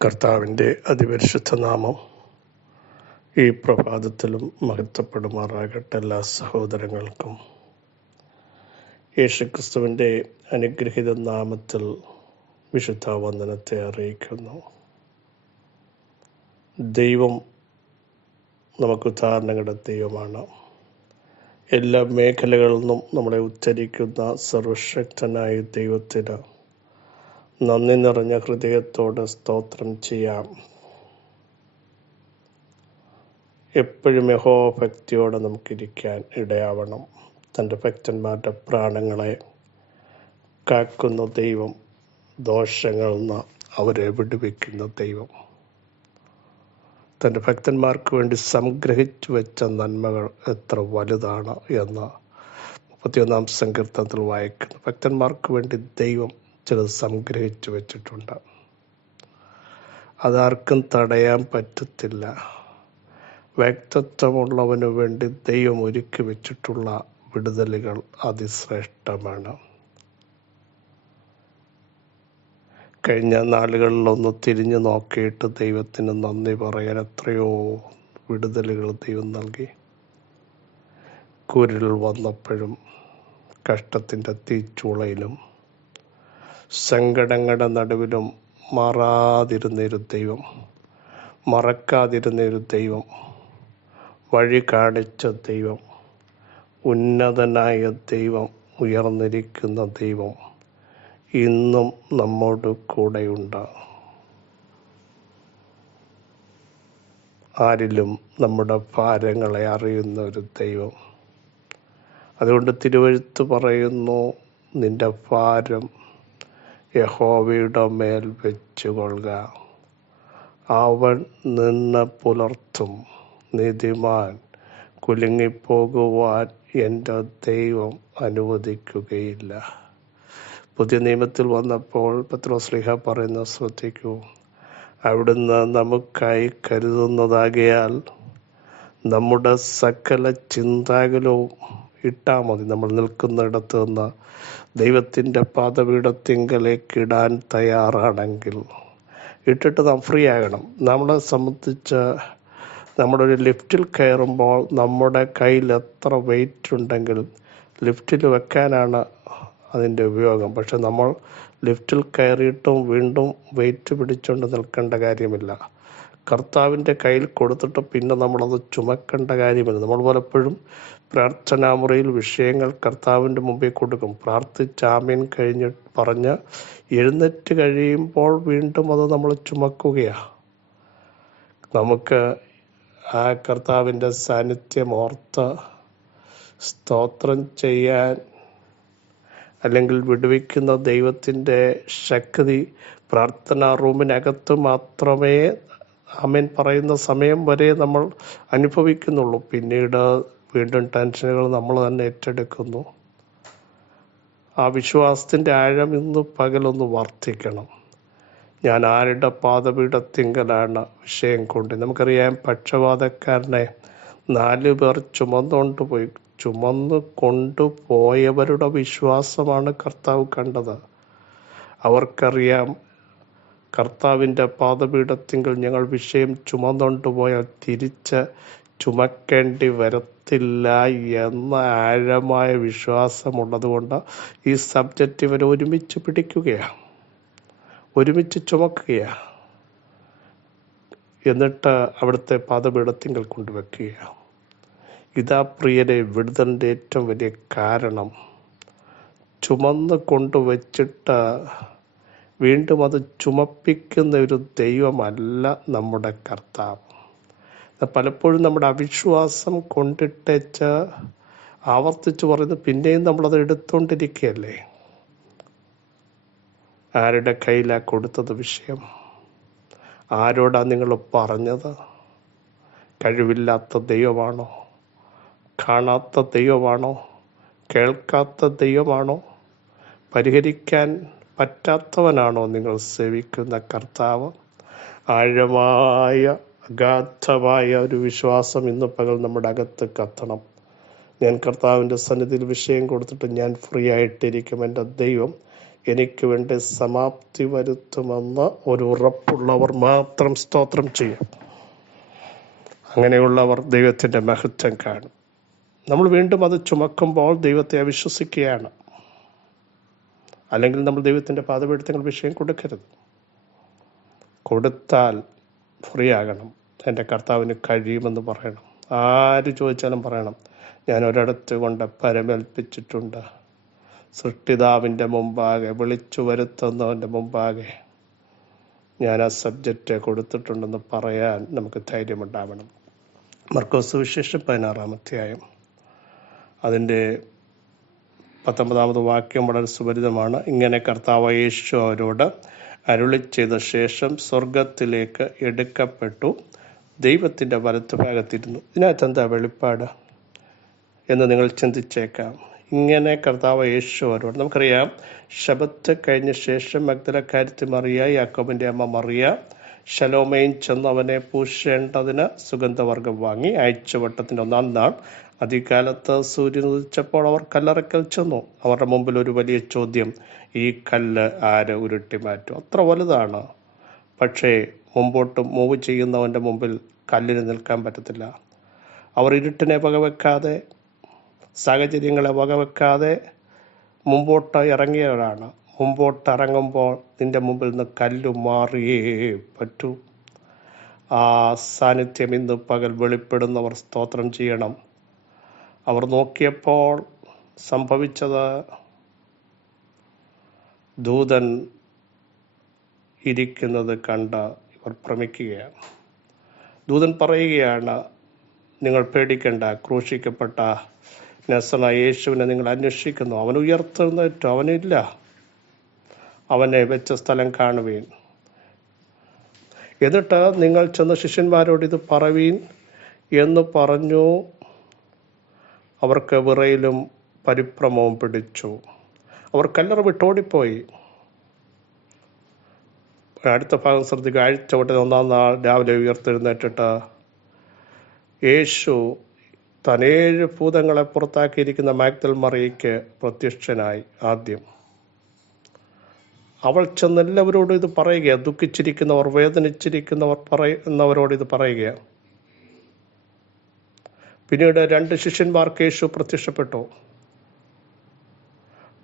കർത്താവിൻ്റെ അതിപരിശുദ്ധ നാമം ഈ പ്രഭാതത്തിലും മഹത്വപ്പെടുമാറാകട്ടെ. എല്ലാ സഹോദരങ്ങൾക്കും യേശുക്രിസ്തുവിൻ്റെ അനുഗ്രഹീത നാമത്തിൽ വിശുദ്ധ വന്ദനത്തെ അറിയിക്കുന്നു. ദൈവം നമുക്ക് ഉദാഹരണങ്ങളുടെ ദൈവമാണ്. എല്ലാ മേഖലകളിൽ നിന്നും നമ്മളെ ഉദ്ധരിക്കുന്ന സർവശക്തനായ ദൈവത്തിന് നന്ദി നിറഞ്ഞ ഹൃദയത്തോടെ സ്തോത്രം ചെയ്യാം. എപ്പോഴും യഹോഭക്തിയോടെ നമുക്കിരിക്കാൻ ഇടയാവണം. തൻ്റെ ഭക്തന്മാരുടെ പ്രാണങ്ങളെ കാക്കുന്ന ദൈവം, ദോഷങ്ങളിൽ നിന്ന് അവരെ വിടുവിക്കുന്ന ദൈവം, തൻ്റെ ഭക്തന്മാർക്ക് വേണ്ടി സംഗ്രഹിച്ചു വെച്ച നന്മകൾ എത്ര വലുതാണ് എന്ന് 31-ാം സങ്കീർത്തനത്തിൽ വായിക്കുന്നു. ഭക്തന്മാർക്ക് വേണ്ടി ദൈവം ചിലത് സംഗ്രഹിച്ചു വെച്ചിട്ടുണ്ട്. അതാർക്കും തടയാൻ പറ്റത്തില്ല. വ്യക്തിത്വമുള്ളവന് വേണ്ടി ദൈവം ഒരുക്കി വെച്ചിട്ടുള്ള വിടുതലുകൾ അതിശ്രേഷ്ഠമാണ്. കഴിഞ്ഞ നാളുകളിലൊന്ന് തിരിഞ്ഞു നോക്കിയിട്ട് ദൈവത്തിന് നന്ദി പറയാൻ എത്രയോ വിടുതലുകൾ ദൈവം നൽകി. കുരിൽ വന്നപ്പോഴും, കഷ്ടത്തിൻ്റെ തീച്ചൂളയിലും, സങ്കടങ്ങളുടെ നടുവിലും മാറാതിരുന്നൊരു ദൈവം, മറക്കാതിരുന്നൊരു ദൈവം, വഴി കാണിച്ച ദൈവം, ഉന്നതനായ ദൈവം, ഉയർന്നിരിക്കുന്ന ദൈവം ഇന്നും നമ്മോട് കൂടെയുണ്ട്. ആരിലും നമ്മുടെ ഭാരങ്ങളെ അറിയുന്ന ഒരു ദൈവം. അതുകൊണ്ട് തിരുവെഴുത്ത് പറയുന്നു, നിന്റെ ഭാരം യഹോവയുടെ മേൽ വെച്ചുകൊള്ളുക, അവൻ നിന്നെ പുലർത്തും. നീതിമാൻ കുലുങ്ങിപ്പോകുവാൻ എൻ്റെ ദൈവം അനുവദിക്കുകയില്ല. പുതിയ നിയമത്തിൽ വന്നപ്പോൾ പത്രോസ്ലീഹ പറയുന്ന ശ്രദ്ധിക്കൂ, അവിടുന്ന് നമുക്കായി കരുതുന്നതാകയാൽ നമ്മുടെ സകല ചിന്താകുലവും ഇട്ടാൽ മതി. നമ്മൾ നിൽക്കുന്നിടത്ത് നിന്ന് ദൈവത്തിൻ്റെ പാദപീഠത്തിങ്കലേക്ക് ഇടാൻ തയ്യാറാണെങ്കിൽ ഇട്ടിട്ട് നാം ഫ്രീ ആകണം. നമ്മളെ സംബന്ധിച്ച് നമ്മുടെ ഒരു ലിഫ്റ്റിൽ കയറുമ്പോൾ നമ്മുടെ കയ്യിൽ എത്ര വെയിറ്റ് ഉണ്ടെങ്കിൽ ലിഫ്റ്റിൽ വെക്കാനാണ് അതിൻ്റെ ഉപയോഗം. പക്ഷെ നമ്മൾ ലിഫ്റ്റിൽ കയറിയിട്ടും വീണ്ടും വെയിറ്റ് പിടിച്ചുകൊണ്ട് നിൽക്കേണ്ട കാര്യമില്ല. കർത്താവിൻ്റെ കയ്യിൽ കൊടുത്തിട്ട് പിന്നെ നമ്മളത് ചുമക്കേണ്ട കാര്യമില്ല. നമ്മൾ പലപ്പോഴും പ്രാർത്ഥനാമുറിയിൽ വിഷയങ്ങൾ കർത്താവിൻ്റെ മുമ്പിൽ കൊടുക്കും. പ്രാർത്ഥിച്ച് ആമേൻ കഴിഞ്ഞ് പറഞ്ഞ് എഴുന്നേറ്റ് കഴിയുമ്പോൾ വീണ്ടും അത് നമ്മൾ ചുമക്കുകയാണ്. നമുക്ക് ആ കർത്താവിൻ്റെ സാന്നിധ്യം ഓർത്ത് സ്തോത്രം ചെയ്യാൻ, അല്ലെങ്കിൽ വിടുവിക്കുന്ന ദൈവത്തിൻ്റെ ശക്തി പ്രാർത്ഥനാ റൂമിനകത്ത് മാത്രമേ ആമേൻ പറയുന്ന സമയം വരെ നമ്മൾ അനുഭവിക്കുന്നുള്ളൂ. പിന്നീട് വീണ്ടും ടെൻഷനുകൾ നമ്മൾ തന്നെ ഏറ്റെടുക്കുന്നു. ആ വിശ്വാസത്തിൻ്റെ ആഴം ഇന്ന് പകലൊന്ന് വർദ്ധിക്കണം. ഞാൻ ആരുടെ പാദപീഠത്തിങ്കലാണ് വിഷയം കൊണ്ട്. നമുക്കറിയാം, പക്ഷപാതക്കാരനെ 4 പേർ ചുമന്നു കൊണ്ടുപോയവരുടെ വിശ്വാസമാണ് കർത്താവ് കണ്ടത്. അവർക്കറിയാം, കർത്താവിൻ്റെ പാദപീഠത്തിങ്കിൽ ഞങ്ങൾ വിഷയം ചുമന്നുകൊണ്ട് പോയാൽ തിരിച്ച് ചുമക്കേണ്ടി വരത്തില്ല എന്ന ആഴമായ വിശ്വാസമുള്ളതുകൊണ്ട് ഈ സബ്ജക്റ്റ് ഇവർ ഒരുമിച്ച് പിടിക്കുകയാണ്, ഒരുമിച്ച് ചുമക്കുകയാണ്, എന്നിട്ട് അവിടുത്തെ പാദപീഠത്തിങ്കിൽ കൊണ്ടുവയ്ക്കുകയാണ്. ഇതാ പ്രിയരെ വിടുതലിൻ്റെ ഏറ്റവും വലിയ കാരണം. ചുമന്ന് കൊണ്ടുവച്ചിട്ട് വീണ്ടും അത് ചുമപ്പിക്കുന്ന ഒരു ദൈവമല്ല നമ്മുടെ കർത്താവ്. പലപ്പോഴും നമ്മുടെ അവിശ്വാസം കൊണ്ടിട്ടേച്ച് ആവർത്തിച്ച് പറയുന്നു, പിന്നെയും നമ്മളത് എടുത്തുകൊണ്ടിരിക്കുകയല്ലേ. ആരുടെ കയ്യിലാണ് കൊടുത്തത് വിഷയം? ആരോടാണ് നിങ്ങൾ പറഞ്ഞത്? കഴിവില്ലാത്ത ദൈവമാണോ? കാണാത്ത ദൈവമാണോ? കേൾക്കാത്ത ദൈവമാണോ? പരിഹരിക്കാൻ പറ്റാത്തവനാണോ നിങ്ങൾ സേവിക്കുന്ന കർത്താവ്? ആഴമായ അഗാധമായ ഒരു വിശ്വാസം ഇന്ന് പകൽ നമ്മുടെ അകത്ത് കത്തണം. ഞാൻ കർത്താവിൻ്റെ സന്നിധിയിൽ വിഷയം കൊടുത്തിട്ട് ഞാൻ ഫ്രീ ആയിട്ടിരിക്കും. എൻ്റെ ദൈവം എനിക്ക് വേണ്ടി സമാപ്തി വരുത്തുമെന്ന് ഒരു ഉറപ്പുള്ളവർ മാത്രം സ്തോത്രം ചെയ്യും. അങ്ങനെയുള്ളവർ ദൈവത്തിൻ്റെ മഹത്വം കാണും. നമ്മൾ വീണ്ടും അത് ചുമക്കുമ്പോൾ ദൈവത്തെ അവിശ്വസിക്കുകയാണ്. അല്ലെങ്കിൽ നമ്മൾ ദൈവത്തിൻ്റെ പാദപീഠത്തിൽ വിഷയം കൊടുക്കരുത്. കൊടുത്താൽ ഫ്രീ ആകണം. എൻ്റെ കർത്താവിന് കഴിയുമെന്ന് പറയണം. ആര് ചോദിച്ചാലും പറയണം, ഞാൻ ഒരിടത്ത് കൊണ്ട് പരമേൽപ്പിച്ചിട്ടുണ്ട്. സൃഷ്ടിതാവിൻ്റെ മുമ്പാകെ, വിളിച്ചു വരുത്തുന്നവൻ്റെ മുമ്പാകെ ഞാൻ ആ സബ്ജക്റ്റ് കൊടുത്തിട്ടുണ്ടെന്ന് പറയാൻ നമുക്ക് ധൈര്യമുണ്ടാവണം. മർക്കോസ് സുവിശേഷം 16-ാം അധ്യായം അതിൻ്റെ 19-ാമത് വാക്യം വളരെ സുപരിതമാണ്. ഇങ്ങനെ കർത്താവ് യേശു അവരോട് അരുളി ചെയ്ത ശേഷം സ്വർഗത്തിലേക്ക് എടുക്കപ്പെട്ടു, ദൈവത്തിൻ്റെ വലത്തുഭാഗത്തിരുന്നു. ഇതിനകത്ത് എന്താ വെളിപ്പാട് എന്ന് നിങ്ങൾ ചിന്തിച്ചേക്കാം. ഇങ്ങനെ കർത്താവ് യേശു അവരോട്, നമുക്കറിയാം ശബത്ത് കഴിഞ്ഞ ശേഷം മഗ്ദലക്കാരത്തി മറിയ, യാക്കോബിൻ്റെ അമ്മ മറിയ, ശലോമയും ചെന്ന് അവനെ പൂശേണ്ടതിന് സുഗന്ധവർഗം വാങ്ങി. ആഴ്ചവട്ടത്തിൻ്റെ 1-ാം നാൾ അതികാലത്ത് സൂര്യൻ ഉദിച്ചപ്പോൾ അവർ കല്ലറയ്ക്കൽ ചെന്നു. അവരുടെ മുമ്പിൽ ഒരു വലിയ ചോദ്യം, ഈ കല്ല് ആര് ഉരുട്ടി മാറ്റും? അത്ര വലുതാണ്. പക്ഷേ മുമ്പോട്ട് മൂവ് ചെയ്യുന്നവൻ്റെ മുമ്പിൽ കല്ലിന് നിൽക്കാൻ പറ്റത്തില്ല. അവർ ഇരുട്ടിനെ വകവെക്കാതെ, സാഹചര്യങ്ങളെ വകവെക്കാതെ മുമ്പോട്ട് ഇറങ്ങിയവരാണ്. മുമ്പോട്ട് ഇറങ്ങുമ്പോൾ നിന്റെ മുമ്പിൽ നിന്ന് കല്ല് മാറിയേ പറ്റൂ. ആ സാന്നിധ്യം ഇന്ന് പകൽ വെളിപ്പെടുന്നവർ സ്തോത്രം ചെയ്യണം. അവർ നോക്കിയപ്പോൾ സംഭവിച്ചത്, ദൂതൻ ഇരിക്കുന്നത് കണ്ട് ഇവർ ഭ്രമിക്കുകയാണ്. ദൂതൻ പറയുകയാണ്, നിങ്ങൾ പേടിക്കണ്ട, ക്രൂശിക്കപ്പെട്ട നസറ യേശുവിനെ നിങ്ങൾ അന്വേഷിക്കുന്നു. അവൻ ഉയർത്തെഴുന്നേറ്റു, അവനില്ല. അവനെ വെച്ച സ്ഥലം കാണുവീൻ. എന്നിട്ട് നിങ്ങൾ ചെന്ന് ശിഷ്യന്മാരോട് ഇത് പറവീൻ എന്ന് പറഞ്ഞു. അവർക്ക് വിറയിലും പരിഭ്രമവും പിടിച്ചു. അവർ കല്ലറ വിട്ടോടിപ്പോയി. അടുത്ത ഭാഗം ശ്രദ്ധിക്കുക. ആഴ്ചവട്ടത്തിൽ 1-ാം നാൾ രാവിലെ ഉയർത്തെഴുന്നേറ്റിട്ട് യേശു താൻ 7 ഭൂതങ്ങളെ പുറത്താക്കിയിരിക്കുന്ന മഗ്ദൽ മറിയയ്ക്ക് പ്രത്യക്ഷനായി. ആദ്യം അവൾ ചെന്ന് എല്ലാവരോടും ഇത് പറയുക. ദുഃഖിച്ചിരിക്കുന്നവർ, വേദനിച്ചിരിക്കുന്നവർ പറയുന്നവരോട് ഇത് പറയുക. പിന്നീട് 2 ശിഷ്യന്മാർക്ക് യേശു പ്രത്യക്ഷപ്പെട്ടു.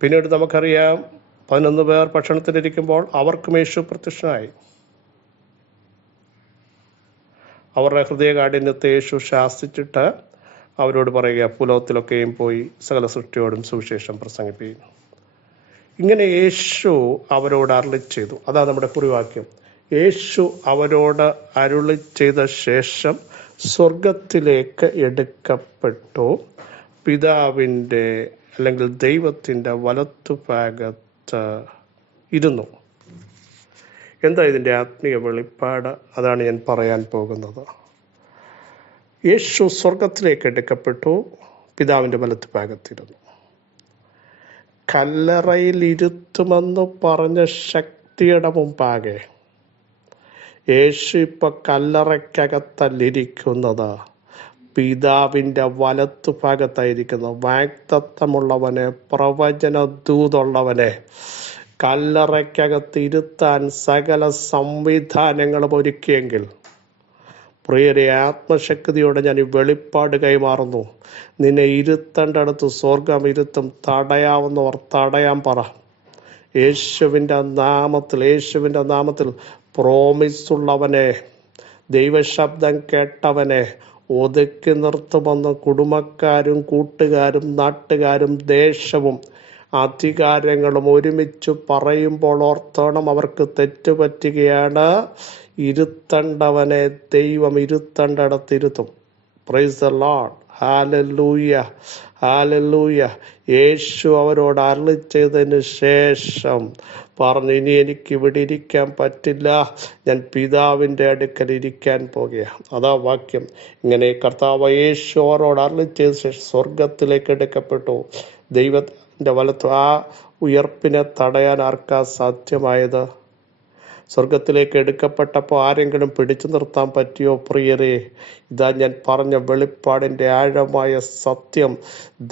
പിന്നീട് നമുക്കറിയാം 11 പേർ ഭക്ഷണത്തിലിരിക്കുമ്പോൾ അവർക്കും യേശു പ്രത്യക്ഷനായി. അവരുടെ ഹൃദയകാഠിന്യത്തെ യേശു ശാസിച്ചിട്ട് അവരോട് പറയുക, ഭൂലോകത്തിലൊക്കെയും പോയി സകല സൃഷ്ടിയോടും സുവിശേഷം പ്രസംഗിപ്പിക്കുന്നു. ഇങ്ങനെ യേശു അവരോട് അരുളി ചെയ്തു. അതാണ് നമ്മുടെ കുറിവാക്യം. യേശു അവരോട് അരുളി ചെയ്ത ശേഷം സ്വർഗത്തിലേക്ക് എടുക്കപ്പെട്ടു, പിതാവിൻ്റെ അല്ലെങ്കിൽ ദൈവത്തിൻ്റെ വലത്തുഭാഗത്ത് ഇരുന്നു. എന്താ ഇതിൻ്റെ ആത്മീയ വെളിപ്പാട്? അതാണ് ഞാൻ പറയാൻ പോകുന്നത്. യേശു സ്വർഗത്തിലേക്ക് എടുക്കപ്പെട്ടു, പിതാവിൻ്റെ വലത്തുഭാഗത്തിരുന്നു. കല്ലറയിൽ ഇരുത്തുമെന്ന് പറഞ്ഞ ശക്തിയുടെ മുമ്പാകെ യേശു ഇപ്പം കല്ലറയ്ക്കകത്തല്ലിരിക്കുന്നത്, പിതാവിൻ്റെ വലത്തുഭാഗത്തായിരിക്കുന്നത്. വാഗ്ദത്തമുള്ളവനെ, പ്രവചന ദൂതുള്ളവനെ കല്ലറയ്ക്കകത്ത് ഇരുത്താൻ സകല സംവിധാനങ്ങളും ഒരുക്കിയെങ്കിൽ, പ്രിയരെ, ആത്മശക്തിയോടെ ഞാൻ ഈ വെളിപ്പാട് കൈമാറുന്നു. നിന്നെ ഇരുത്തേണ്ടടുത്ത് സ്വർഗം ഇരുത്തും. തടയാവുന്നവർ തടയാൻ പറ. യേശുവിൻ്റെ നാമത്തിൽ പ്രോമിസുള്ളവനെ, ദൈവശബ്ദം കേട്ടവനെ ഒതുക്കി നിർത്തുമെന്ന് കുടുംബക്കാരും കൂട്ടുകാരും നാട്ടുകാരും ദേശവും അധികാരങ്ങളും ഒരുമിച്ച് പറയുമ്പോൾ ഓർത്തോണം, അവർക്ക് തെറ്റുപറ്റുകയാണ്. ഇരുത്തേണ്ടവനെ ദൈവം ഇരുത്തേണ്ടടത്തിരുത്തും. Praise the lord. Hallelujah, hallelujah. Yeshu അവരോട് അരുളി ചെയ്തതിന് ശേഷം പറഞ്ഞു, ഇനി എനിക്ക് ഇവിടെ ഇരിക്കാൻ പറ്റില്ല, ഞാൻ പിതാവിൻ്റെ അടുക്കൽ ഇരിക്കാൻ പോകുകയാണ്. അതാ വാക്യം. ഇങ്ങനെ കർത്താവ് യേശു അവരോട് അരുളി ചെയ്ത ശേഷം സ്വർഗത്തിലേക്ക് എടുക്കപ്പെട്ടു, ദൈവത്തിൻ്റെ വലത്ത്. ആ ഉയർപ്പിനെ തടയാൻ ആർക്കാ സാധ്യമായത്? സ്വർഗത്തിലേക്ക് എടുക്കപ്പെട്ടപ്പോൾ ആരെങ്കിലും പിടിച്ചു നിർത്താൻ പറ്റിയോ പ്രിയരെ? ഇതാ ഞാൻ പറഞ്ഞ വെളിപ്പാടിൻ്റെ ആഴമായ സത്യം.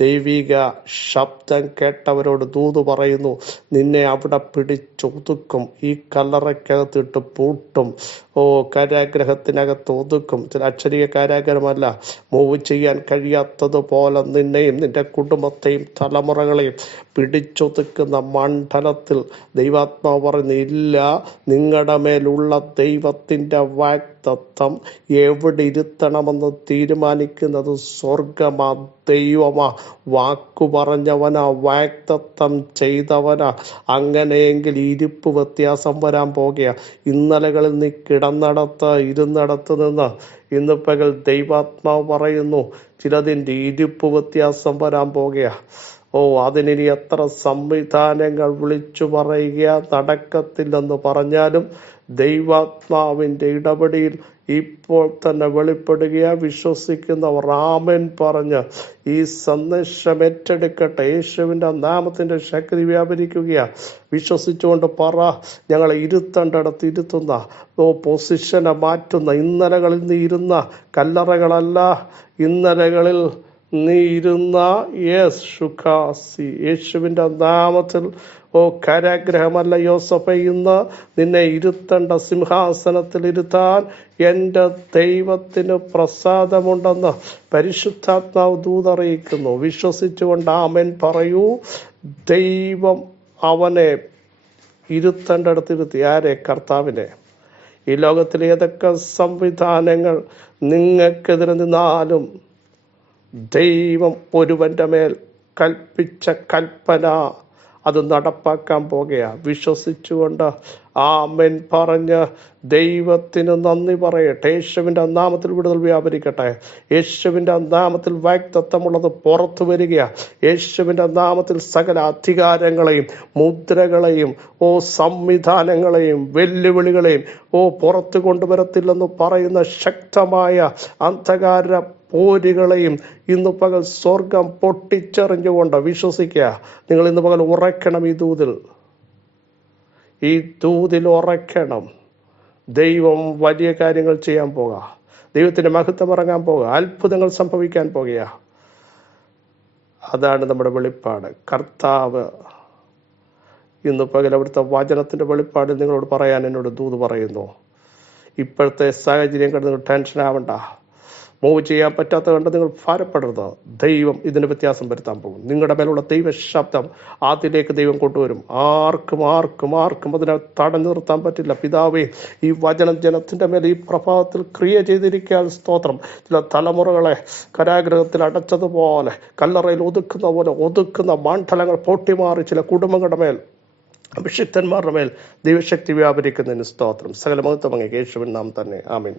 ദൈവിക ശബ്ദം കേട്ടവരോട് ദൂത് പറയുന്നു, നിന്നെ അവിടെ പിടിച്ചൊതുക്കും, ഈ കല്ലറയ്ക്കകത്തിട്ട് പൂട്ടും, കാരാഗ്രഹത്തിനകത്ത് ഒതുക്കും. ചില അക്ഷരീയ കാരാഗ്രഹമല്ല, മൂവ് ചെയ്യാൻ കഴിയാത്തതുപോലെ നിന്നെയും നിന്റെ കുടുംബത്തെയും തലമുറകളെയും പിടിച്ചൊതുക്കുന്ന മണ്ഡലത്തിൽ ദൈവാത്മാവ് പറയുന്നു, ഇല്ല, നിങ്ങളുടെ മേലുള്ള ദൈവത്തിൻ്റെ വാഗ്ദത്തം എവിടെ ഇരുത്തണമെന്ന് തീരുമാനിക്കുന്നത് സ്വർഗമാ, ദൈവമാ, വാക്കു പറഞ്ഞവനാ, വാഗ്ദത്തം ചെയ്തവനാ. അങ്ങനെയെങ്കിൽ ഇരിപ്പ് വ്യത്യാസം വരാൻ പോകുക. ഇന്നലകളിൽ നീ കിടന്നിടത്ത് ഇരുന്നിടത്ത് നിന്ന് ഇന്ന് പകൽ ദൈവാത്മാവ് പറയുന്നു, ചിലതിൻ്റെ ഇരിപ്പ് വ്യത്യാസം വരാൻ പോകുക. അതിനി എത്ര സംവിധാനങ്ങൾ വിളിച്ചു പറയുക നടക്കത്തില്ലെന്ന് പറഞ്ഞാലും ദൈവാത്മാവിൻ്റെ ഇടപെടിയിൽ ഇപ്പോൾ തന്നെ വെളിപ്പെടുക. വിശ്വസിക്കുന്നവർ ആമേൻ പറഞ്ഞ് ഈ സന്ദേശം ഏറ്റെടുക്കട്ടെ. യേശുവിൻ്റെ നാമത്തിൻ്റെ ശക്തി വ്യാപരിക്കുക. വിശ്വസിച്ചുകൊണ്ട് പറ, ഞങ്ങളെ ഇരുത്തേണ്ടടുത്ത് ഇരുത്തുന്ന, പൊസിഷനെ മാറ്റുന്ന, ഇന്നലകളിൽ നീ ഇരുന്ന കല്ലറകളല്ല, ഇന്നലകളിൽ നീ ഇരുന്ന യേശുവിൻ്റെ നാമത്തിൽ കാരാഗ്രഹമല്ല യോസഫേ, ഇന്ന് നിന്നെ ഇരുത്തേണ്ട സിംഹാസനത്തിൽ ഇരുത്താൻ എൻ്റെ ദൈവത്തിന് പ്രസാദമുണ്ടെന്ന് പരിശുദ്ധാത്മാവ് ദൂതറിയിക്കുന്നു. വിശ്വസിച്ചുകൊണ്ട് ആമേൻ പറയൂ. ദൈവം അവനെ ഇരുത്തേണ്ടടുത്തിരുത്തി. ആരെ? കർത്താവിനെ. ഈ ലോകത്തിലെ ഏതൊക്കെ സംവിധാനങ്ങൾ നിങ്ങൾക്കെതിരെ നിന്നാലും ദൈവം ഒരുവൻ്റെ മേൽ കൽപ്പിച്ച കൽപ്പന അത് നടപ്പാക്കാൻ പോകുക. വിശ്വസിച്ചുകൊണ്ട് ആമേൻ പറഞ്ഞ് ദൈവത്തിന് നന്ദി പറയട്ടെ. യേശുവിൻ്റെ നാമത്തിൽ വിടുതൽ വ്യാപരിക്കട്ടെ. യേശുവിൻ്റെ നാമത്തിൽ വാഗ്ദത്തമുള്ളത് പുറത്തു വരിക. യേശുവിൻ്റെ നാമത്തിൽ സകല അധികാരങ്ങളെയും മുദ്രകളെയും സംവിധാനങ്ങളെയും വെല്ലുവിളികളെയും പുറത്തു കൊണ്ടുവരത്തില്ലെന്ന് പറയുന്ന ശക്തമായ അന്ധകാര പോരുകളെയും ഇന്ന് പകൽ സ്വർഗം പൊട്ടിച്ചെറിഞ്ഞുകൊണ്ട് വിശ്വസിക്കുക. നിങ്ങൾ ഇന്ന് പകൽ ഉറക്കണം. ഈ ദൂതിൽ ഉറക്കണം. ദൈവം വലിയ കാര്യങ്ങൾ ചെയ്യാൻ പോകുക. ദൈവത്തിൻ്റെ മഹത്വം ഇറങ്ങാൻ പോകുക. അത്ഭുതങ്ങൾ സംഭവിക്കാൻ പോകുക. അതാണ് നമ്മുടെ വെളിപ്പാട്. കർത്താവ് ഇന്ന് പകൽ അവിടുത്തെ വചനത്തിൻ്റെ വെളിപ്പാടിൽ നിങ്ങളോട് പറയാൻ എന്നോട് ദൂത് പറയുന്നു. ഇപ്പോഴത്തെ സാഹചര്യം കണ്ട് നിങ്ങൾ ടെൻഷൻ ആവണ്ട. മൂവ് ചെയ്യാൻ പറ്റാത്ത കണ്ട് നിങ്ങൾ ഭാരപ്പെടരുത്. ദൈവം ഇതിന് വ്യത്യാസം വരുത്താൻ പോകും. നിങ്ങളുടെ മേലുള്ള ദൈവ ശബ്ദം അതിലേക്ക് ദൈവം കൊണ്ടുവരും. ആർക്കും അതിനെ തടഞ്ഞു നിർത്താൻ പറ്റില്ല. പിതാവേ, ഈ വചനം ജനത്തിൻ്റെ മേലെ ഈ പ്രഭാതത്തിൽ ക്രിയ ചെയ്തിരിക്കാൻ സ്തോത്രം. ചില തലമുറകളെ കാരാഗ്രഹത്തിൽ അടച്ചതുപോലെ, കല്ലറയിൽ ഒതുക്കുന്ന മണ്ഡലങ്ങൾ പൊട്ടിമാറി ചില കുടുംബങ്ങളുടെ മേൽ, അഭിഷിക്തന്മാരുടെ മേൽ ദൈവശക്തി വ്യാപരിക്കുന്നതിന് സ്തോത്രം. സകല മഹത്വം അങ്ങേക്ക് യേശുവിൻ നാമം തന്നെ. ആമേൻ.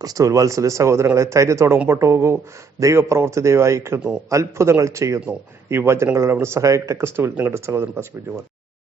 ക്രിസ്തുവിൽ വാത്സല്യ സഹോദരങ്ങളെ, ധൈര്യത്തോടെ മുമ്പോട്ട് പോകൂ. ദൈവപ്രവൃത്തി ദൈവം അയക്കുന്നു, അത്ഭുതങ്ങൾ ചെയ്യുന്നു. ഈ വചനങ്ങൾ അവിടെ സഹായിക്കട്ടെ. ക്രിസ്തുവിൽ നിങ്ങളുടെ സഹോദരൻ പാസ്റ്റർ ബിജു.